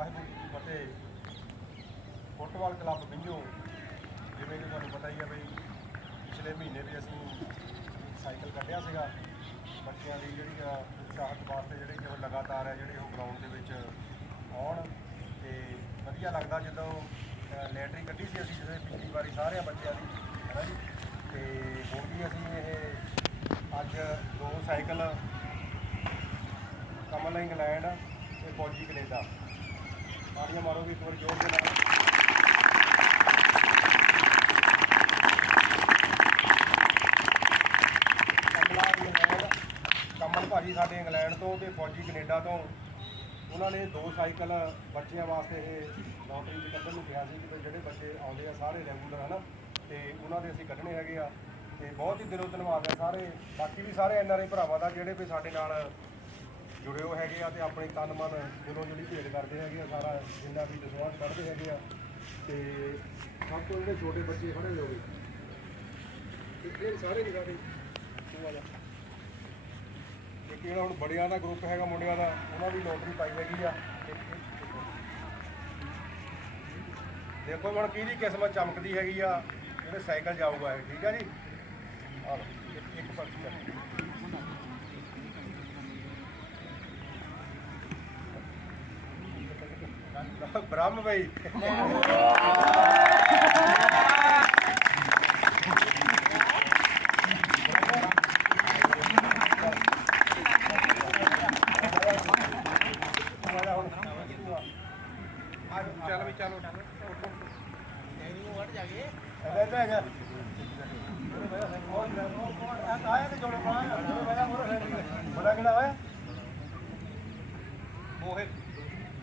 ਵਾਹਿਗੁਰੂ ਜੀ ਕੀ ਫਤਿਹ। Football club ਬਿੰਜੋ, ਜਿਵੇਂ ਕਿ ਤੁਹਾਨੂੰ ਪਤਾ ਹੀ ਹੈ ਬਈ, ਪਿਛਲੇ ਮਹੀਨੇ ਵੀ ਅਸੀਂ ਸਾਈਕਲ ਕੱਢਿਆ ਸੀਗਾ। ਬੱਚਿਆਂ ਦੀ ਜਿਹੜੀ ਆ ਉਤਸ਼ਾਹਤ ਵਾਸਤੇ ਜਿਹੜੇ ਕਿ ਉਹ ਲਗਾਤਾਰ ਹੈ ਜਿਹੜੇ ਉਹ ਗਰਾਊਂਡ ਦੇ ਵਿੱਚ ਆਉਣ। ਤੇ ਵਧੀਆ ਲੱਗਦਾ ਜਦੋਂ ਲੈਟਰੀ ਕੱਢੀ ਸੀ ਅਸੀਂ ਜਿਵੇਂ ਪਿਛਲੀ ਵਾਰੀ ਸਾਰਿਆਂ ਬੱਚਿਆਂ ਦੀ ਹੈ ਜੀ? ਤੇ ਹੁਣ ਵੀ ਅਸੀਂ ਇਹ ਅੱਜ ਦੋ ਸਾਈਕਲ, ਕਮਲ ਇੰਗਲੈਂਡ ਤੇ ਫੌਜੀ ਕੈਨੇਡਾ। ਤਾੜੀਆਂ ਮਾਰੋ ਵੀ ਇੱਕ ਵਾਰ ਜ਼ੋਰ ਦੇ ਨਾਲ। ਕਮਲਾ ਇੰਗਲੈਂਡ ਕਮਲ ਭਾਜੀ ਸਾਡੇ ਇੰਗਲੈਂਡ ਤੋਂ ਤੇ ਫੌਜੀ ਕੈਨੇਡਾ ਤੋਂ। ਉਹਨਾਂ ਨੇ ਦੋ ਸਾਈਕਲ ਬੱਚਿਆਂ ਵਾਸਤੇ ਇਹ ਨੌਕਰੀ 'ਚ ਕੱਢਣ ਨੂੰ ਕਿਹਾ ਸੀ ਕਿ ਜਿਹੜੇ ਬੱਚੇ ਆਉਂਦੇ ਆ ਸਾਰੇ ਰੈਗੂਲਰ ਹਨਾ? ਤੇ ਉਹਨਾਂ ਦੇ ਅਸੀਂ ਕੱਢਣੇ ਹੈਗੇ ਆ। ਤੇ ਬਹੁਤ ਹੀ ਦਿਲੋਂ ਧੰਨਵਾਦ ਹੈ ਸਾਰੇ। ਬਾਕੀ ਵੀ ਸਾਰੇ ਐਨਆਰਆਈ ਭਰਾਵਾਂ ਦਾ ਜਿਹੜੇ ਵੀ ਸਾਡੇ ਨਾਲ ਜੁੜੇ ਹੋ ਹੈਗੇ ਆ ਤੇ ਆਪਣੇ ਤਨ ਮਨ ਦਿਲੋਂ ਜਿਹੜੀ ਭੇਟ ਕਰਦੇ ਹੈਗੇ ਆ, ਸਾਰਾ ਜਿੰਨਾ ਵੀ ਵਿਸ਼ਵਾਸ ਕਰਦੇ ਹੈਗੇ ਆ। ਤੇ ਸਭ ਤੋਂ ਜਿਹੜੇ ਛੋਟੇ ਬੱਚੇ ਖੜੇ ਹੋਏ, ਤੇ ਇਹ ਸਾਰੇ ਨਹੀਂ ਸਾਡੇ ਉਹ ਵਾਲਾ ਇੱਕ ਜਿਹੜਾ ਹੁਣ ਬੜਿਆਂ ਦਾ ਗਰੁੱਪ ਹੈਗਾ, ਮੁੰਡਿਆਂ ਦਾ, ਉਹਨਾਂ ਦੀ ਲੋਟਰੀ ਪਾਈ ਹੈਗੀ ਆ। ਦੇਖੋ ਹੁਣ ਕਿਹਦੀ ਕਿਸਮਤ ਚਮਕਦੀ ਹੈਗੀ ਆ, ਜਿਹੜੇ ਸਾਈਕਲ ਜਾਊਗਾ ਇਹ, ਠੀਕ ਆ ਜੀ? ਆ ਇੱਕ ਪਰਚੀ ਬ੍ਰਹਮ ਬਈ। ਚੱਲ ਵੀ ਚਲੋ। ਇਹਨੂੰ ਵੜ ਜਾ ਆਇਆ ਤੇ ਜੋੜੇ ਪਾਇਆ ਬੜਾ ਕਿਹੜਾ ਹੋਇਆ? ਮੋਹਿਤ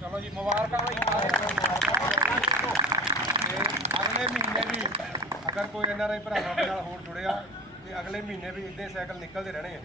ਚਲੋ ਜੀ, ਮੁਬਾਰਕਾਂ ਬਈ ਤੇ ਅਗਲੇ ਮਹੀਨੇ ਵੀ ਅਗਰ ਕੋਈ ਐਨਆਰਆਈ ਭਰਾਵਾਂ ਸਾਡੇ ਨਾਲ ਹੋਰ ਜੁੜਿਆ, ਤੇ ਅਗਲੇ ਮਹੀਨੇ ਵੀ ਇਦਾਂ ਸਾਈਕਲ ਨਿਕਲਦੇ ਰਹਿਣੇ ਆ।